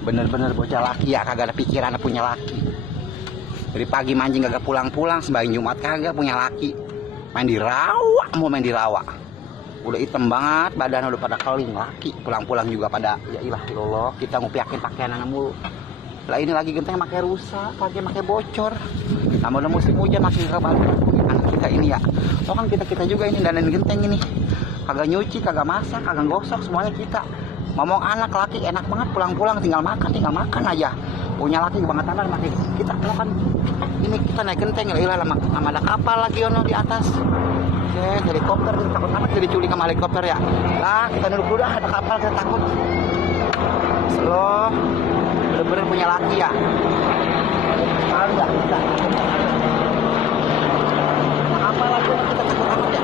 Bener-bener bocah laki ya, kagak ada pikiran punya laki. Dari pagi mancing kagak pulang-pulang, sembahyang Jumat kagak punya laki. Main di rawa, mau main di rawa. Udah hitam banget, badan udah pada keling laki. Pulang-pulang juga pada, ya ilah Allah, kita ngupiakin pakaian anak mulu. Lah ini lagi genteng pakai rusak, pakai bocor. Nah, udah musim hujan masih kebalik anak kita ini ya. Oh kan kita juga ini dandan genteng ini. Kagak nyuci, kagak masak, kagak gosok, semuanya kita. Ngomong anak laki enak banget, pulang-pulang tinggal makan aja. Punya laki banget tanah makin kita kalau kan ini kita naik genteng ya lama ada kapal lagi ono di atas. Helikopter takut amat jadi diculik sama helikopter ya. Lah kita duduk dah ada kapal saya takut. Lo bener-bener punya laki ya. Enggak kita. Kapal lagi kita takut amat ya.